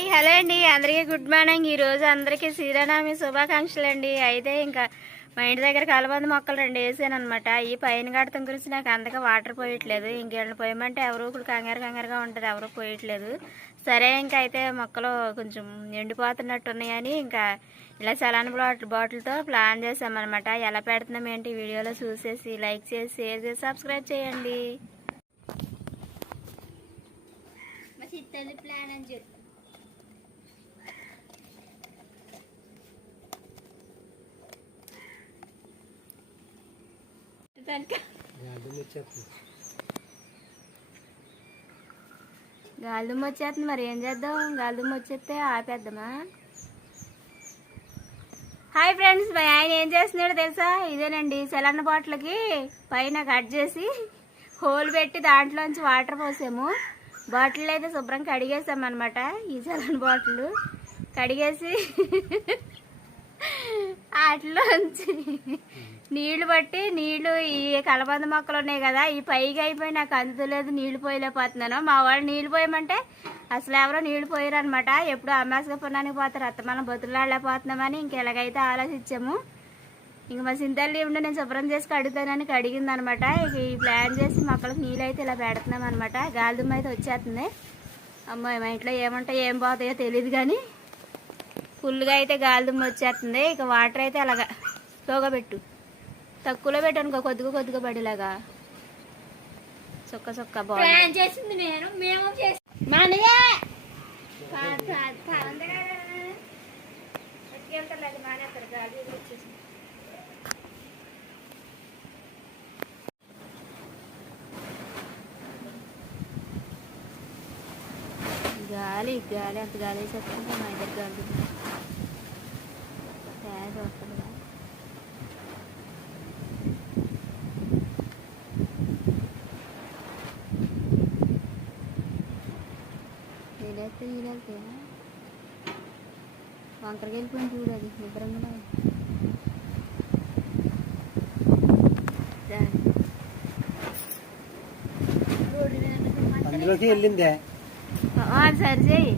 Hi hello అండి, అందరికీ good morning. ఈ రోజు అందరికీ శ్రీరామనవమి శుభాకాంక్షలు అండి. అయితే ఇంకా మా ఇంటి దగ్గర కలబంద మొక్కలు 2 వేసాను అనమాట. ఈ పైన కడతం గురించి నాకు అంతగా వాటర్ పోయట్లేదు. ఇంకేళ్ళని పోయమంటే ఎవరు ఇప్పుడు కంగారుగా ఉంటుంది, ఎవరు పోయట్లేదు. సరే ఇంకా అయితే మొక్కలు కొంచెం ఎండిపోతున్నట్టు ఉన్నాయని ఇంకా ఇలా చలాన్ బాటిల్తో ప్లాన్ చేసామన్నమాట. ఎలా పెడుతున్నాం ఏంటి వీడియోలో చూసేసి లైక్ చేసి షేర్ చేసి సబ్స్క్రైబ్ చేయండి. ప్లాన్ అని చెప్పి గాలిదుమ్మ వచ్చేస్తుంది, మరి ఏం చేద్దాం? గాలిదుమ్మ వచ్చేస్తే ఆపేద్దామా? హాయ్ ఫ్రెండ్స్, మా ఆయన ఏం చేస్తున్నాడు తెలుసా? ఇదేనండి సెలన్న బాటిల్కి పైన కట్ చేసి హోల్ పెట్టి దాంట్లోంచి వాటర్ పోసాము. బాటిల్ అయితే శుభ్రం కడిగేసామన్నమాట. ఈ సెలన్న బాటిల్ కడిగేసి వాటిలోంచి నీళ్లు బట్టి నీళ్లు ఈ కలబంద మొక్కలు ఉన్నాయి కదా, ఈ పైకి అయిపోయి నాకు అందులేదు, నీళ్లు పోయలేకపోతున్నాను. మా వాళ్ళు నీళ్లు పోయమంటే అసలు ఎవరో నీళ్లు పోయారు అనమాట. ఎప్పుడు అమ్మాసగా పున్నానికి పోతారు, అత్తమానం బతులాడలేకపోతున్నామని ఇంకెలాగైతే ఆలోచించాము. ఇంక మా సింతల్లి ఉండి నేను శుభ్రం చేసి కడుగుతానని కడిగింది అనమాట. ఇక ఈ ప్లాన్ చేసి మొక్కలకు నీళ్ళు అయితే ఇలా పెడుతున్నాం అనమాట. గాలిదుమ్మ అయితే వచ్చేస్తుంది. అమ్మాయి మా ఇంట్లో ఏముంటాయో ఏం పోతాయో తెలియదు కానీ ఫుల్గా అయితే గాలిదుమ్మ వచ్చేస్తుంది. ఇక వాటర్ అయితే అలాగా స్లోగా పెట్టు, తక్కువలో పెట్టాను, కొద్దిగా పడేలాగా చొక్క బాగా చేసింది. నేను మేము గాలి అంత గాలి వేసేస్తుంటే మా ఇద్దరు గాలి తయారు వస్తుంది. నేనైతే వంకరకి వెళ్ళిపోయింది చూడు, అది శుభ్రంగా అందులోకి వెళ్ళిందే. సరి చేయి.